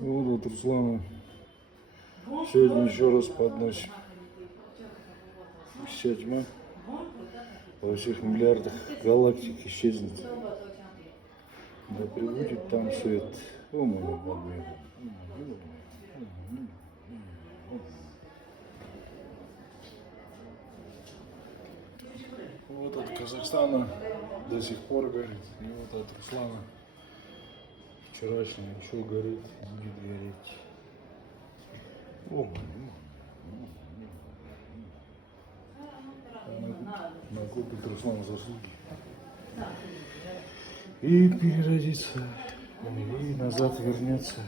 Вот Руслана. Сегодня еще раз подносим. Вся тьма во всех миллиардах галактик исчезнет. Да прибудет там свет. О, мой богатый. Вот от Казахстана до сих пор горит. И вот от Руслана вчерашнего еще горит, будет гореть. О, накопит Руслан заслуги. И переродится, и назад вернется.